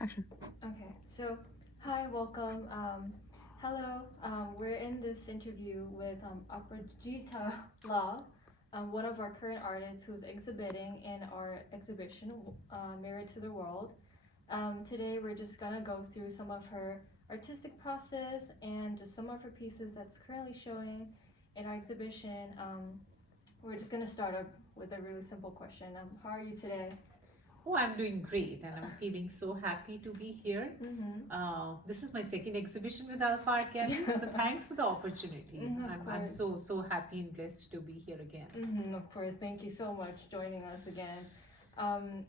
Action. Okay, so hi, welcome. Hello, we're in this interview with Aprajita Lal, one of our current artists who's exhibiting in our exhibition, Mirror to the World. Today, we're just gonna go through some of her artistic process and just some of her pieces that's currently showing in our exhibition. We're just gonna start up with a really simple question. How are you today? Oh, I'm doing great and I'm feeling so happy to be here. Mm-hmm. This is my second exhibition with Alpha Art Gallery, so thanks for the opportunity. Of I'm course. so happy and blessed to be here again. Of course, thank you so much joining us again.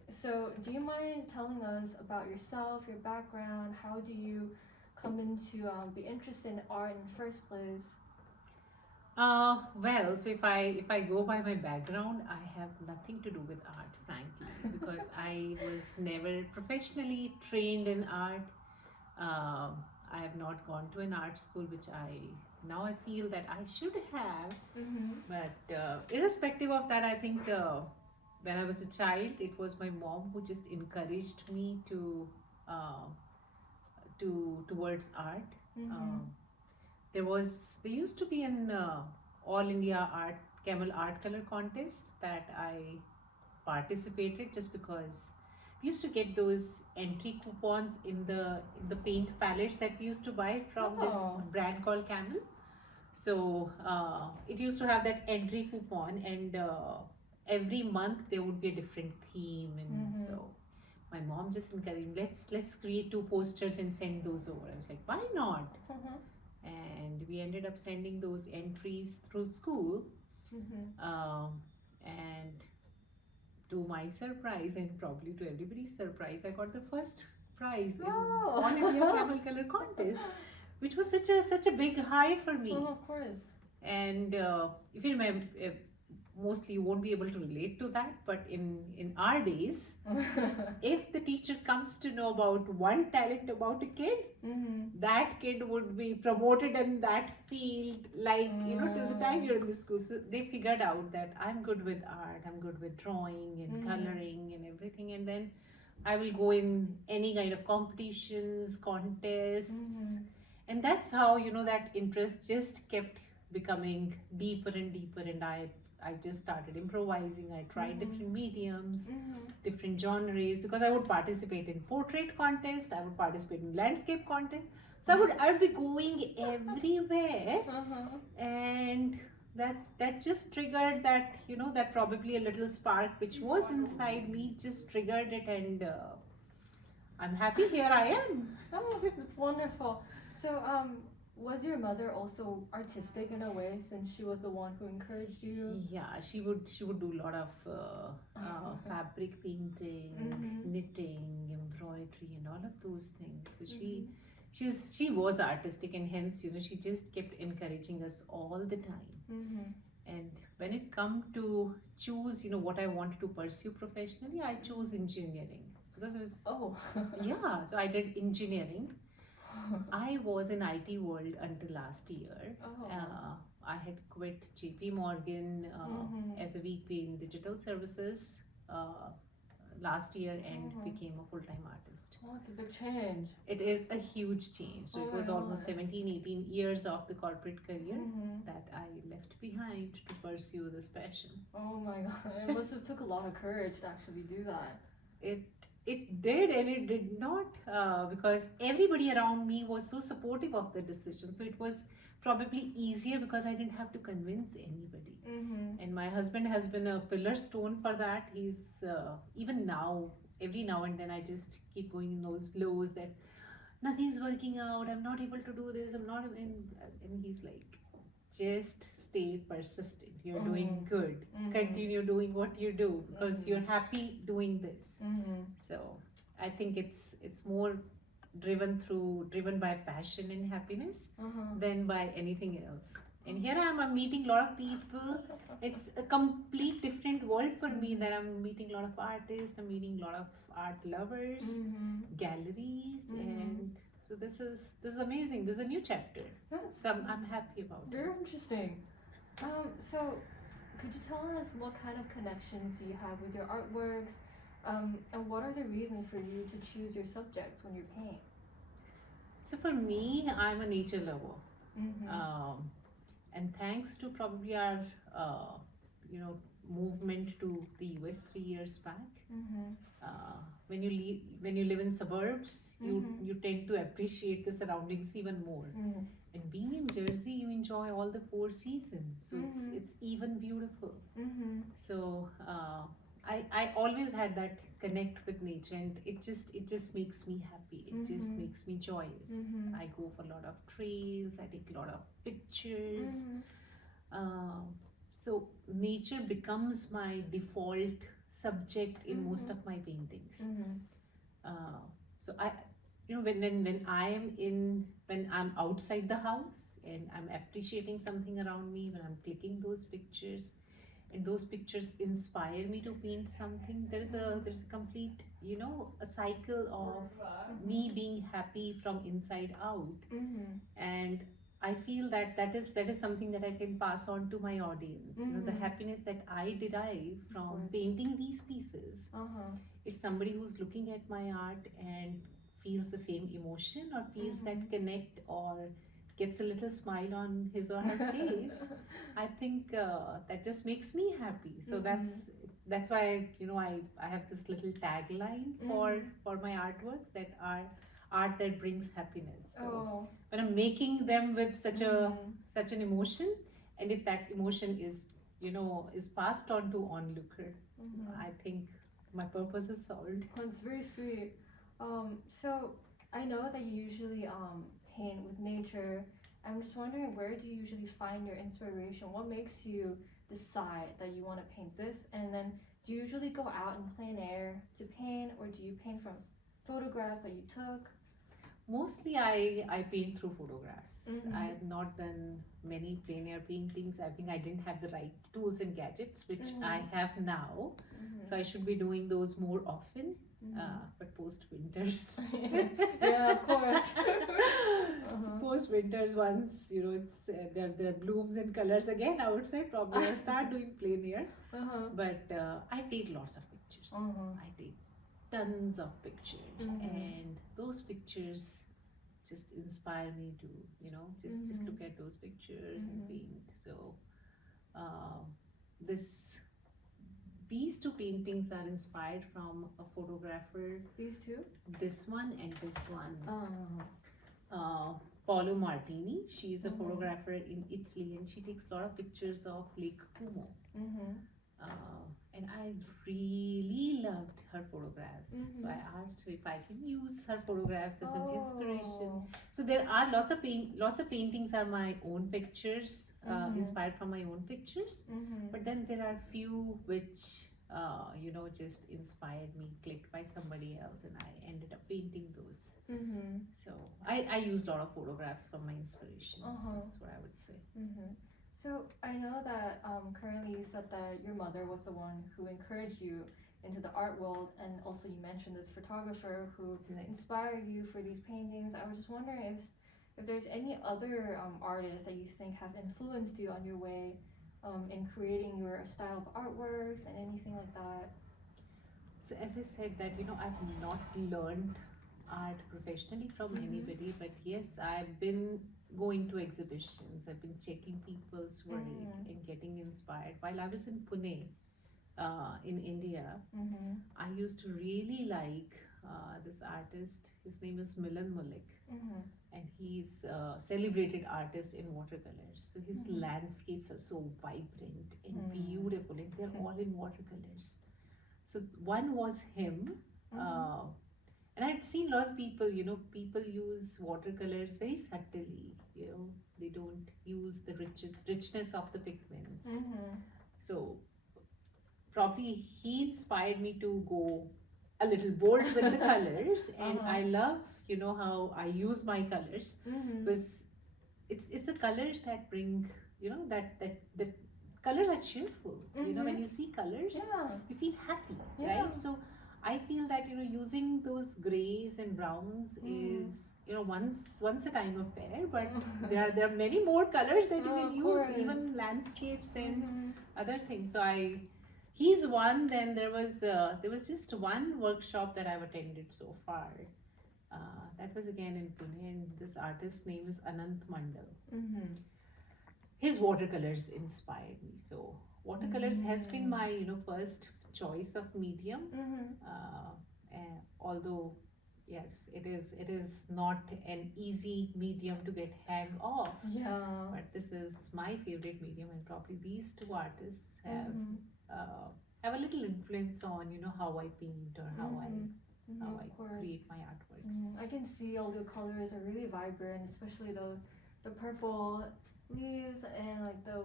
So, do you mind telling us about yourself, your background? How do you come into be interested in art in the first place? Well, so if I go by my background, I have nothing to do with art, frankly, because I was never professionally trained in art. I have not gone to an art school, which I feel that I should have. Mm-hmm. But irrespective of that, I think when I was a child, it was my mom who just encouraged me uh, towards art. Mm-hmm. Um, there used to be an All India Art Camel Art Color contest that I participated just because we used to get those entry coupons in the paint palettes that we used to buy from this Oh. brand called Camel. So it used to have that entry coupon, and every month there would be a different theme, and Mm-hmm. so my mom just encouraged, let's create two posters and send those over. I was like, why not? Mm-hmm. And we ended up sending those entries through school, Mm-hmm. and to my surprise and probably to everybody's surprise, I got the first prize in Oh. All India Camel Color contest, which was such a big high for me. Oh, of course. And if you remember, mostly you won't be able to relate to that, but in our days, if the teacher comes to know about one talent about a kid, Mm-hmm. that kid would be promoted in that field, like till the time you're in the school. So they figured out that I'm good with art, I'm good with drawing and coloring and everything, and then I will go in any kind of competitions, contests, and that's how that interest just kept becoming deeper and deeper. And I just started improvising. I tried different mediums, different genres, because I would participate in portrait contest, I would participate in landscape contest. So I would be going everywhere, and that just triggered that that probably a little spark which was inside me just triggered it, and I'm happy here I am. Oh, that's wonderful. So, was your mother also artistic in a way, since she was the one who encouraged you? Yeah, she would do a lot of fabric painting, knitting, embroidery, and all of those things. So she was artistic, and hence she just kept encouraging us all the time. And when it come to choose what I wanted to pursue professionally, I chose engineering, because it was Oh. yeah. So I did engineering. I was in IT world until last year. Oh. I had quit JP Morgan Mhm. as a VP in digital services last year, and became a full-time artist. Oh, it's a big change. It is a huge change. So Oh it my was almost God. 17, 18 years of the corporate career Mhm. that I left behind to pursue this passion. Oh my God, it must have took a lot of courage to actually do that. It it did and it did not, because everybody around me was so supportive of the decision. So it was probably easier because I didn't have to convince anybody. And my husband has been a pillar stone for that. He's even now, every now and then, I just keep going in those lows that nothing's working out. I'm not able to do this. I'm not, and he's like, just stay persistent. You're doing good. Continue doing what you do because you're happy doing this. So I think it's more driven by passion and happiness than by anything else. And here I'm meeting a lot of people. It's a complete different world for me, that I'm meeting a lot of artists, I'm meeting a lot of art lovers, galleries, and so this is amazing. This is a new chapter. That's So I'm happy about it. very interesting. So could you tell us what kind of connections you have with your artworks? And what are the reasons for you to choose your subjects when you paint? So for me, I'm a nature lover. Mm-hmm. And thanks to probably our, uh, you know, movement to the US 3 years back, Mm-hmm. when you live in suburbs, Mm-hmm. you tend to appreciate the surroundings even more. Mm-hmm. And being in Jersey, you enjoy all the four seasons, so Mm-hmm. it's even beautiful. Mm-hmm. So I always had that connect with nature, and it just makes me happy. It just Mm-hmm. makes me joyous. Mm-hmm. I go for a lot of trails. I take a lot of pictures. Mm-hmm. Uh, so nature becomes my default subject in most Mm-hmm. of my paintings. Mm-hmm. Uh, so I, when I am in when I'm outside the house and I'm appreciating something around me, when I'm clicking those pictures, and those pictures inspire me to paint something, there's a complete, a cycle of me being happy from inside out. Mm-hmm. And I feel that is something that I can pass on to my audience. The Mm-hmm. happiness that I derive Of from course. painting these pieces, Uh-huh. if somebody who's looking at my art and feels the same emotion, or feels that connect, or gets a little smile on his or her face, I think that just makes me happy. So that's why I have this little tagline for my artworks, that are art that brings happiness. So Oh. when I'm making them with such an emotion, and if that emotion is passed on to onlooker, I think my purpose is solved. That's very sweet. So I know that you usually paint with nature. I'm just wondering, where do you usually find your inspiration? What makes you decide that you want to paint this? And then do you usually go out in plein air to paint, or do you paint from photographs that you took? Mostly I paint through photographs. I Mm-hmm. have not done many plein air paintings. I think I didn't have the right tools and gadgets, which I have now. So I should be doing those more often. But post winters. Yeah, of course. So post winters, once it's there are blooms and colors again outside, probably I'll start doing plein air. But I take lots of pictures. I take tons of pictures, and those pictures just inspire me to just look at those pictures and paint. So uh, this these two paintings are inspired from a photographer. These two? This one and this one. Oh. Paolo Martini. She's a photographer in Italy, and she takes a lot of pictures of Lake Como. And I really loved her photographs. So I asked her if I can use her photographs as an inspiration. So there are lots of paintings are my own pictures, inspired from my own pictures. But then there are few which just inspired me, clicked by somebody else, and I ended up painting those. So I used a lot of photographs for my inspirations. That's what I would say. So I know that currently you said that your mother was the one who encouraged you into the art world, and also you mentioned this photographer who inspired you for these paintings. I was just wondering if there's any other artists that you think have influenced you on your way in creating your style of artworks and anything like that. So as I said that I've not learned art professionally from anybody, but yes, I've been going to exhibitions. I've been checking people's work and getting inspired. While I was in Pune, in India, I used to really like this artist. His name is Milan Malik, and he's a celebrated artist in watercolors. So his landscapes are so vibrant and beautiful, and they're all in watercolors. So one was him. And I'd seen lots of people, people use watercolors very subtly, they don't use the richness of the pigments. So probably he inspired me to go a little bold with the colors, and I love, how I use my colors, because it's the colors that bring, that colors are cheerful. When you see colors, you feel happy, right? So I feel that using those grays and browns is once a time affair, but there are many more colors that you can use, even landscapes and other things. So I He's one. Then there was just one workshop that I've attended so far. That was again in Pune, and this artist's name is Anant Mandal. Mm-hmm. His watercolors inspired me. So watercolors has been my first choice of medium. Mm-hmm. Although yes, it is not an easy medium to get hang of. Yeah. But this is my favorite medium, and probably these two artists Mm-hmm. have a little influence on how I paint or how Mm-hmm. I Of course. create my artworks. I can see all the colors are really vibrant, especially the purple leaves and like the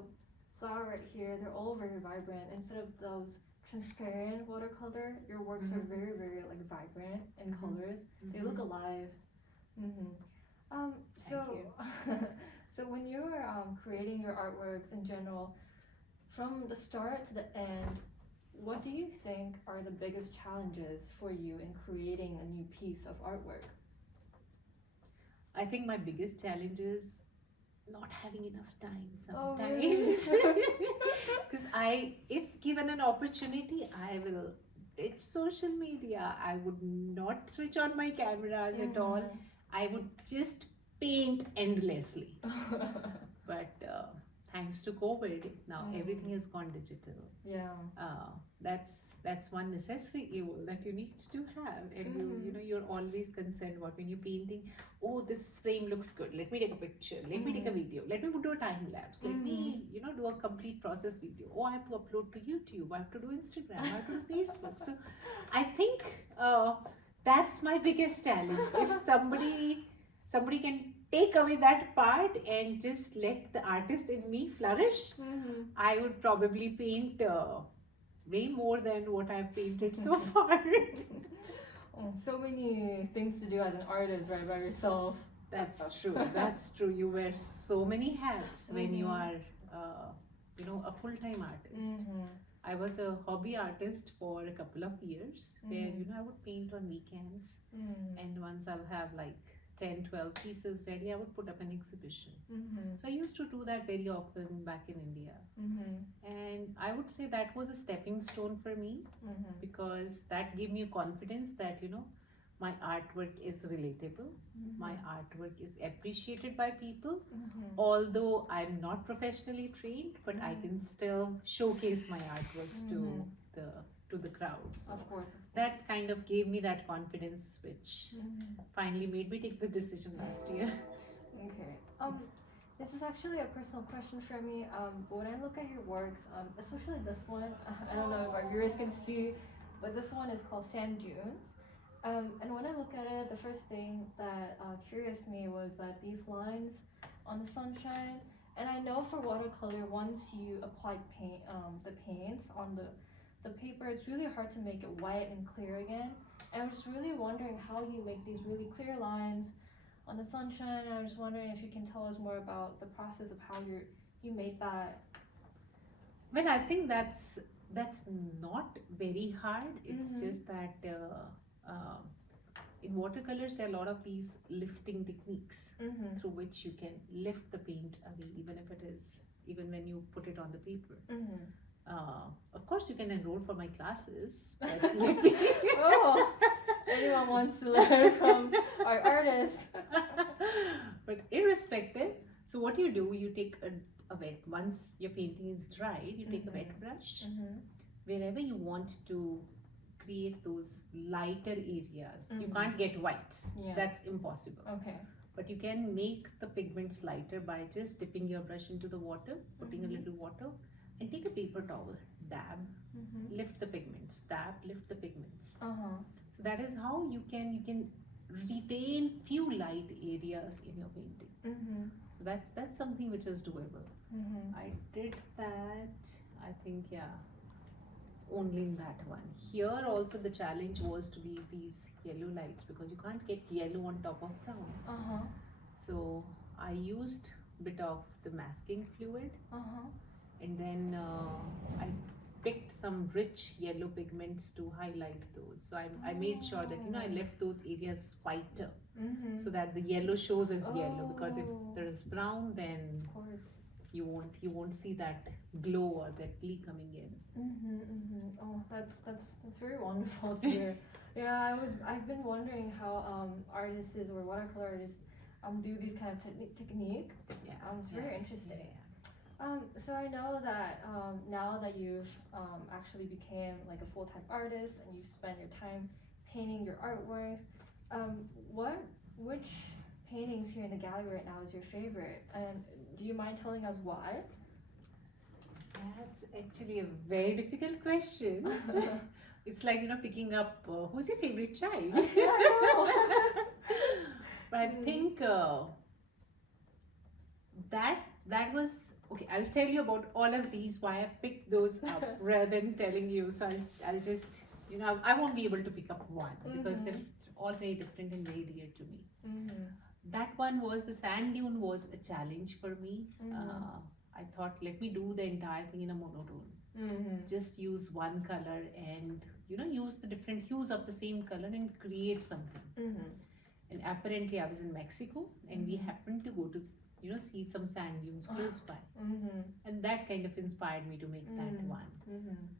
flower right here. They're all very vibrant. Instead of those transparent watercolor, your works are very very like vibrant in colors. They look alive. Mm-hmm. So so when you're creating your artworks in general, from the start to the end, what do you think are the biggest challenges for you in creating a new piece of artwork? I think my biggest challenge is not having enough time Oh, really? sometimes. Because if given an opportunity, I will ditch social media. I would not switch on my cameras at all. I would just paint endlessly. But thanks to COVID, now everything has gone digital. Yeah. That's one necessary evil that you need to have, and you're always concerned about when you're painting. Oh, this frame looks good. Let me take a picture. Let me take a video. Let me do a time lapse. Let me do a complete process video. Oh, I have to upload to YouTube. I have to do Instagram. I have to do Facebook. So I think that's my biggest challenge. If somebody can take away that part and just let the artist in me flourish, I would probably paint way more than what I've painted so far. So many things to do as an artist, right, by yourself. That's true. That's true. You wear so many hats when you are, a full-time artist. I was a hobby artist for a couple of years where, I would paint on weekends. And once I'll have like 10, 12 pieces ready, I would put up an exhibition. So I used to do that very often back in India. And I would say that was a stepping stone for me because that gave me confidence that, my artwork is relatable. My artwork is appreciated by people. Although I'm not professionally trained, but I can still showcase my artworks to the crowds. Of course. That kind of gave me that confidence, which finally made me take the decision last year. Okay. This is actually a personal question for me. When I look at your works, especially this one, I don't know if our viewers can see, but this one is called Sand Dunes. And when I look at it, the first thing that curious me was that these lines on the sunshine, and I know for watercolor, once you apply paint, the paints on the paper, it's really hard to make it white and clear again. And I'm just really wondering how you make these really clear lines on the sunshine. And I'm just wondering if you can tell us more about the process of how you made that. Well, I think that's not very hard. It's just that in watercolors there are a lot of these lifting techniques through which you can lift the paint away, even when you put it on the paper. Of course, you can enroll for my classes. But let me Oh, anyone wants to learn from our artist. But irrespective, so what you do, you take a wet, once your painting is dried, you take a wet brush, wherever you want to create those lighter areas. You can't get whites. Yeah. That's impossible. Okay. But you can make the pigments lighter by just dipping your brush into the water, putting a little water, and take a paper towel, dab, lift the pigments, dab, lift the pigments. So that is how you can retain few light areas in your painting. So that's something which is doable. I did that, I think, only in that one. Here also the challenge was to leave these yellow lights because you can't get yellow on top of browns. So I used a bit of the masking fluid, and then I picked some rich yellow pigments to highlight those. So I made sure that I left those areas whiter so that the yellow shows as yellow, because if there is brown, then Of course. you won't see that glow or that glee coming in. Oh, that's very wonderful to hear. Yeah, I've been wondering how artists or watercolor artists do these kind of technique. Yeah, It's yeah, very interesting. yeah. So I know that now that you've actually became like a full-time artist and you spend your time painting your artworks, what which paintings here in the gallery right now is your favorite? And do you mind telling us why? That's actually a very difficult question. It's like, picking up who's your favorite child. Yeah, I know. But I think that was okay. I'll tell you about all of these, why I picked those up rather than telling you. So I'll just, I won't be able to pick up one because they're all very different and very dear to me. That one was the sand dune was a challenge for me. I thought, let me do the entire thing in a monotone. Just use one color and use the different hues of the same color and create something. And apparently I was in Mexico and we happened to go to see some sand dunes close by, and that kind of inspired me to make that one.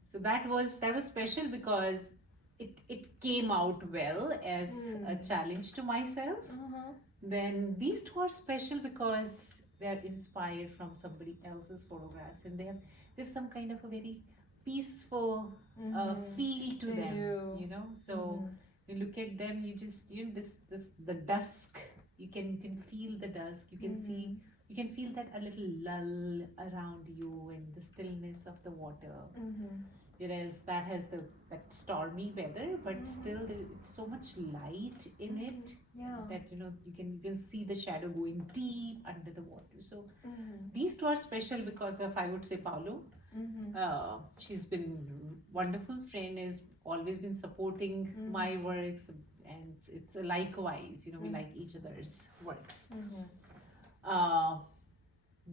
So that was special because it came out well as a challenge to myself. Then these two are special because they are inspired from somebody else's photographs, and there's some kind of a very peaceful feel to They them. do. So you look at them, you just this the dusk. You can feel the dusk. You can see. You can feel that a little lull around you and the stillness of the water. Whereas that has that stormy weather, but still it's so much light in it. Yeah. That you can see the shadow going deep under the water. So these two are special because of, I would say, Paulo. She's been wonderful friend, has always been supporting my works, and it's likewise, we like each other's works.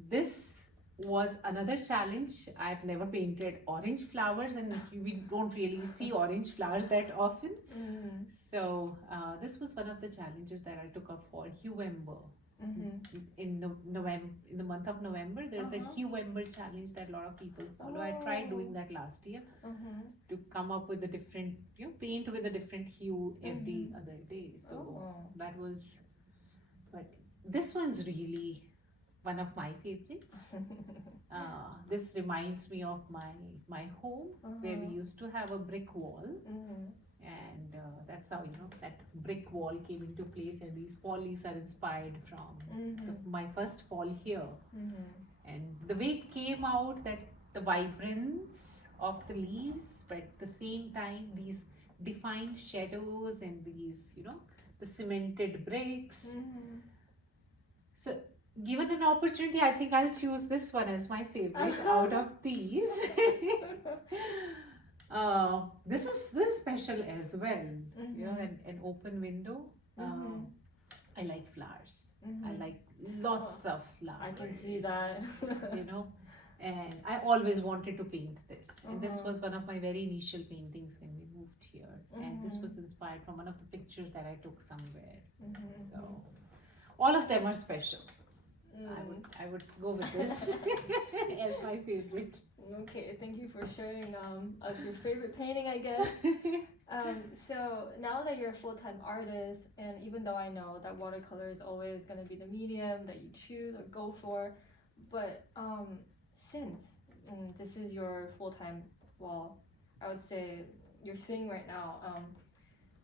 This was another challenge. I've never painted orange flowers, and we don't really see orange flowers that often. So this was one of the challenges that I took up for Huember. In the month of November, there's a Huember challenge that a lot of people follow. I tried doing that last year to come up with a different, paint with a different hue every other day. So that was, but this one's really one of my favorites. This reminds me of my home, where we used to have a brick wall. And that's how that brick wall came into place, and these fall leaves are inspired from my first fall here. And the way it came out, that the vibrance of the leaves, but at the same time these defined shadows and these the cemented bricks. So given an opportunity, I think I'll choose this one as my favorite out of these. This is special as well. An open window. I like flowers. I like lots of flowers. I can see that. And I always wanted to paint this. And this was one of my very initial paintings when we moved here. And this was inspired from one of the pictures that I took somewhere. So all of them are special. I would go with this as my favorite. Okay, thank you for sharing us your favorite painting, I guess. So now that you're a full-time artist, and even though I know that watercolor is always going to be the medium that you choose or go for, but since this is your full-time, well, I would say your thing right now,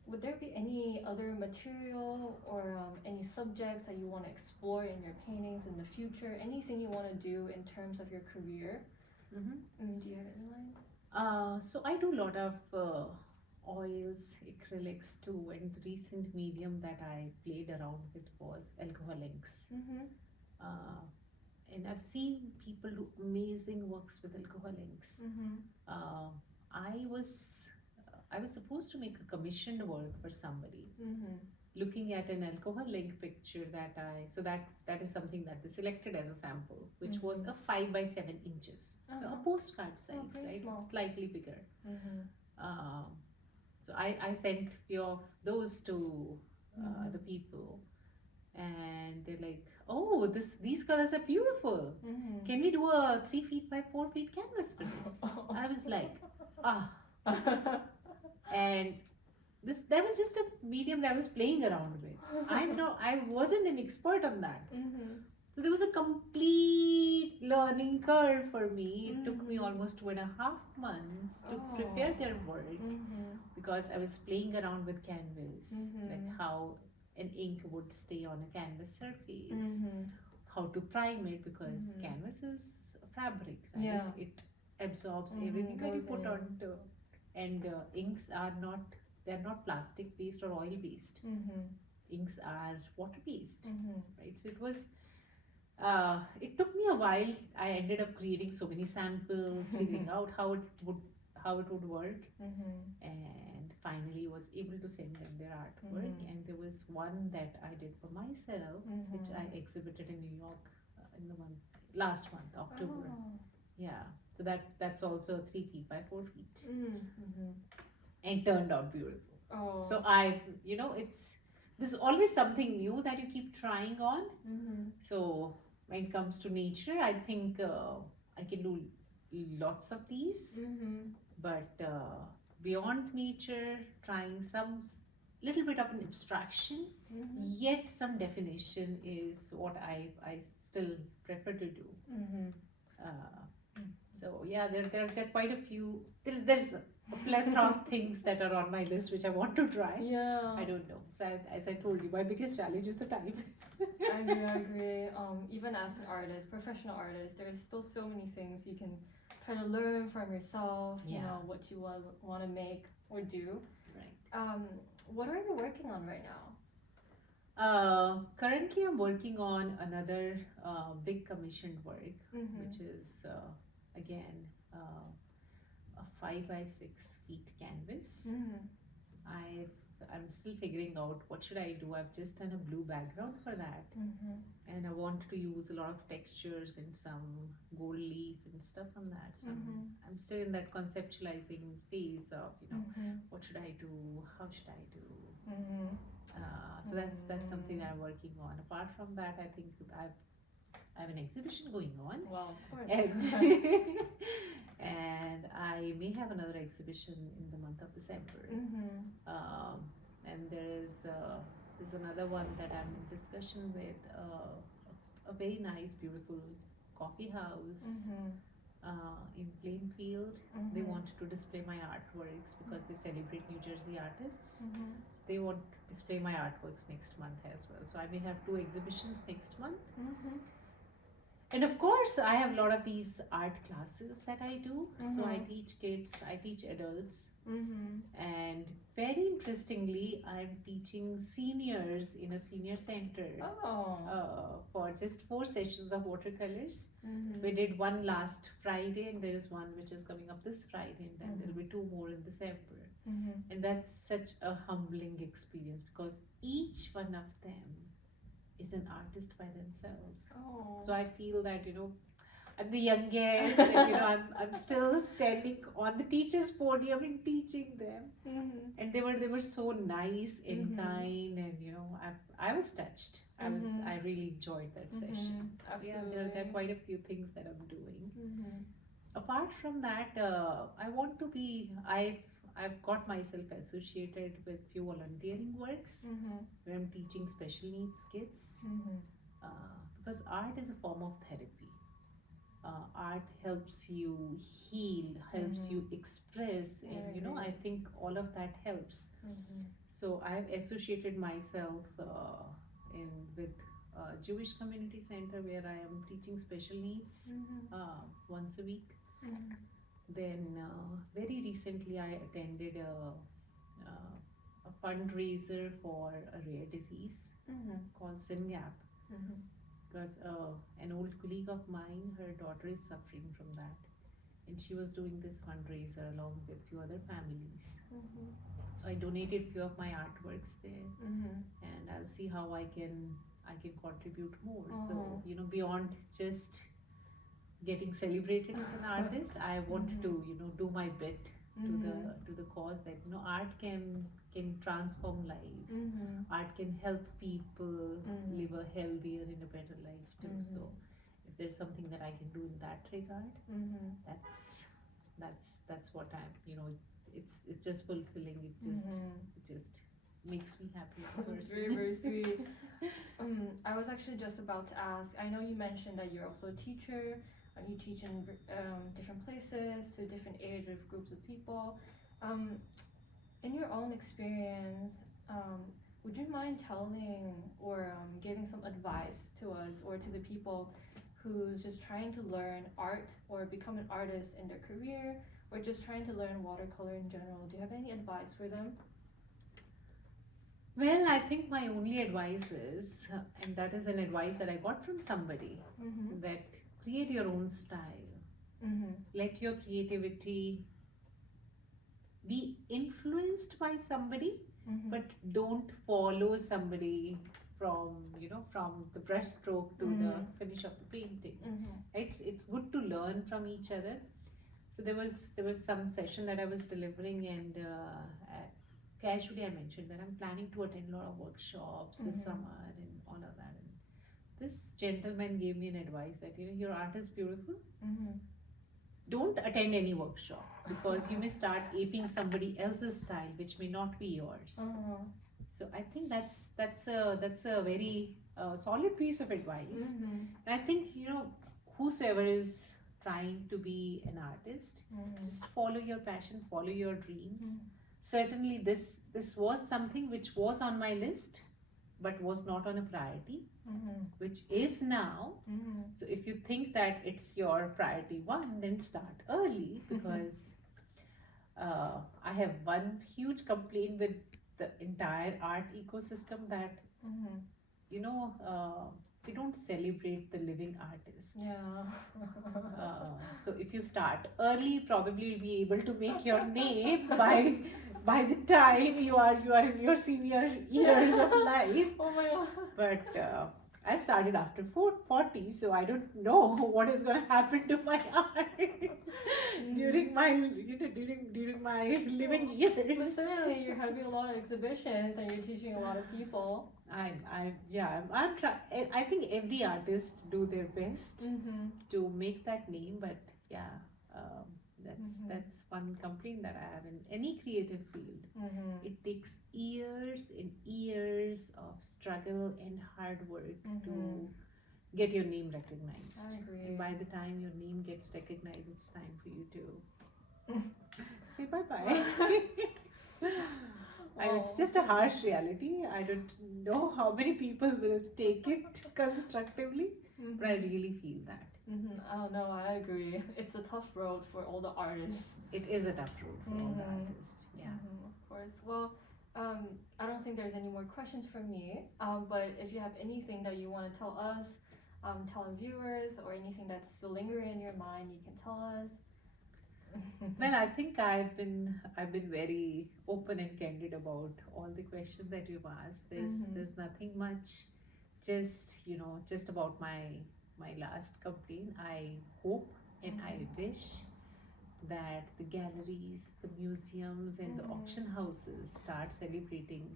would there be any other material or any subjects that you want to explore in your paintings in the future? Anything you want to do in terms of your career? Do you have any lines? So I do a lot of oils, acrylics too, and the recent medium that I played around with was alcohol inks. And I've seen people do amazing works with alcohol inks. I was supposed to make a commissioned work for somebody, looking at an alcohol ink picture that is something that they selected as a sample, which was a 5 by 7 inches, so a postcard size, right? Small. Slightly bigger. So I sent few of those to the people, and they're like, "Oh, these colors are beautiful. Mm-hmm. Can we do a 3 feet by 4 feet canvas for this?" I was like, ah, and this that was just a medium that I was playing around with. I wasn't an expert on that. Mm-hmm. So there was a complete learning curve for me. It took me Mm-hmm. almost 2.5 months to Oh. prepare their work Mm-hmm. because I was playing around with canvas, like Mm-hmm. how an ink would stay on a canvas surface, Mm-hmm. how to prime it because Mhm. canvas is a fabric, right? Yeah. It absorbs Mhm, everything that you goes put in. onto, and inks are not, they're not plastic based or oil based. Mm-hmm. Inks are water based, Mm-hmm. right? So it took me a while. I ended up creating so many samples, figuring out how it would work, Mm-hmm. and finally was able to send them their artwork. Mhm. And there was one that I did for myself, which I Mhm. exhibited in New York in the last month, October. Oh. Yeah, so that's also 3 feet by 4 feet, Mm-hmm. and turned out beautiful. Oh. So I've, there's always something new that you keep trying on. Mm-hmm. So when it comes to nature, I think I can do lots of these, Mm-hmm. but beyond nature, trying some little bit of an abstraction, Mm-hmm. yet some definition is what I still prefer to do. Mm-hmm. Uh, so yeah, there are quite a few. There's a plethora of things that are on my list which I want to try. Yeah. I don't know. So as I told you, my biggest challenge is the time. I agree, I agree. Even as an artist, professional artist, there's still so many things you can kind of learn from yourself. You Yeah. know what you want to make or do. Right. What are you working on right now? Currently, I'm working on another big commissioned work, Mm-hmm. which is again a 5 by 6 feet canvas. Mm-hmm. I'm still figuring out what should I do. I've just done a blue background for that, Mm-hmm. and I want to use a lot of textures and some gold leaf and stuff on that. So I'm still in that conceptualizing phase of Mm-hmm. what should I do, how should I do. Mm-hmm. So that's something that I'm working on. Apart from that, I think I have an exhibition going on. Well, of course. And, and I may have another exhibition in the month of December. Mm-hmm. And there's another one that I'm in discussion with, a very nice, beautiful coffee house in Plainfield. They want to display my artworks because they celebrate New Jersey artists. Mm-hmm. They want to display my artworks next month as well. So I may have 2 exhibitions next month. Mm-hmm. And of course, I have a lot of these art classes that I do. So I teach kids, I teach adults, and very interestingly, I'm teaching seniors in a senior center for just 4 sessions of watercolors. We did one last Friday, and there is one which is coming up this Friday, and then there'll be 2 more in December. And that's such a humbling experience because each one of them is an artist by themselves. So I feel that I'm the youngest, and I'm still standing on the teacher's podium and teaching them. And they were so nice and kind, and I was touched. I really enjoyed that session. So yeah, there are quite a few things that I'm doing. Apart from that, I want to be. I've got myself associated with few volunteering works where I'm teaching special needs kids, because art is a form of therapy. Art helps you heal, helps you express, and I think all of that helps. So I've associated myself with Jewish Community Center where I am teaching special needs once a week. Then very recently I attended a fundraiser for a rare disease called SINGAP, because an old colleague of mine, her daughter is suffering from that, and she was doing this fundraiser along with few other families. So I donated few of my artworks there, and I'll see how I can contribute more. So beyond just getting celebrated as an artist, I want to do my bit to the cause that art can transform lives. Art can help people live a healthier and a better life too. So if there's something that I can do in that regard, that's that's what I'm, it's just fulfilling. It just makes me happy as a It's person. very, very sweet. I was actually just about to ask. I know you mentioned that you're also a teacher, and you teach in different places to different age of groups of people. Um, in your own experience, would you mind telling or giving some advice to us or to the people who's just trying to learn art or become an artist in their career, or just trying to learn watercolor in general? Do you have any advice for them? Well, I think my only advice is, and that is an advice that I got from somebody, that create your own style. Let your creativity be influenced by somebody, but don't follow somebody from from the brushstroke to the finish of the painting. It's good to learn from each other. So there was some session that I was delivering, and casually I mentioned that I'm planning to attend a lot of workshops this summer and all of that. And this gentleman gave me an advice that your art is beautiful. Don't attend any workshop because you may start aping somebody else's style, which may not be yours. So I think that's a very solid piece of advice. And I think whosoever is trying to be an artist, just follow your passion, follow your dreams. Certainly, this was something which was on my list, but was not on a priority, which is now. So if you think that it's your priority one, then start early, because I have one huge complaint with the entire art ecosystem that they don't celebrate the living artist. So if you start early, probably you'll be able to make your name by the time you are in your senior years of life. Oh my god. But I started after 40, so I don't know what is going to happen to my art during my during my living years. But certainly you're having a lot of exhibitions and you're teaching a lot of people. I'm trying. I think every artist do their best to make that name, but yeah, that's one complaint that I have in any creative field. It takes years and years of struggle and hard work to get your name recognized. I agree. And by the time your name gets recognized, it's time for you to say bye bye. It's just a harsh reality. I don't know how many people will take it constructively, but I really feel that. Oh no, I agree. It's a tough road for all the artists. It is a tough road for all the artists. Yeah. Of course. Well, I don't think there's any more questions from me. But if you have anything that you want to tell us, tell our viewers, or anything that's still lingering in your mind, you can tell us. Well, I think I've been very open and candid about all the questions that you've asked. There's nothing much, just about my last complaint. I hope and I wish that the galleries, the museums, and the auction houses start celebrating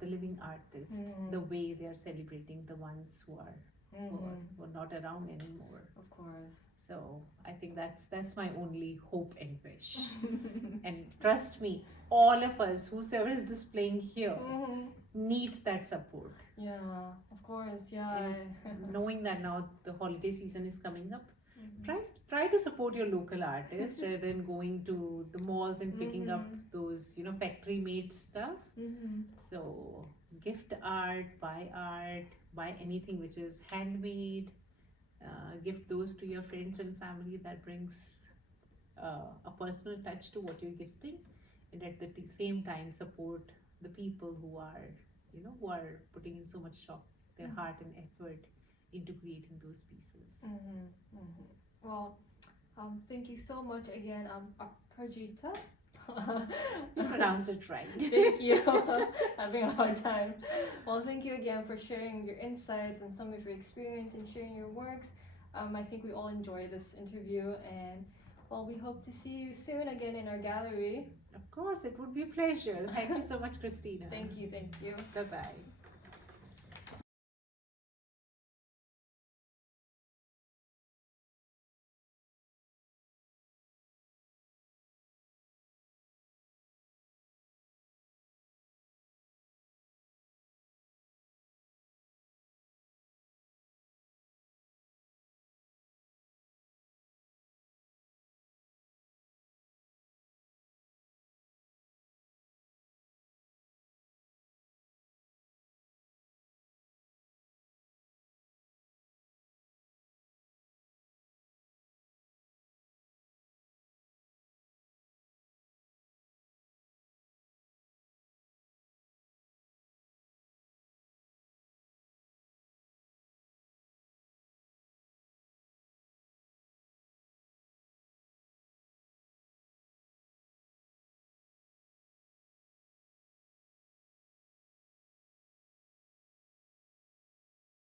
the living artists the way they are celebrating the ones who are not around anymore. Of course. So I think that's my only hope and wish. And trust me, all of us, whosoever is displaying here, needs that support. Yeah, of course. Yeah. And knowing that now the holiday season is coming up, try to support your local artists rather than going to the malls and picking up those factory made stuff. So gift art, buy anything which is handmade. Gift those to your friends and family. That brings a personal touch to what you're gifting, and at the same time support the people who are putting in so much of their heart and effort into creating those pieces. Well, thank you so much again, Aprajita. You pronounced it right. Thank you. Having a hard time. Well, thank you again for sharing your insights and some of your experience and sharing your works. I think we all enjoyed this interview, and Well, we hope to see you soon again in our gallery. Of course, it would be a pleasure. Thank you so much, Christina. Thank you, thank you. Bye bye.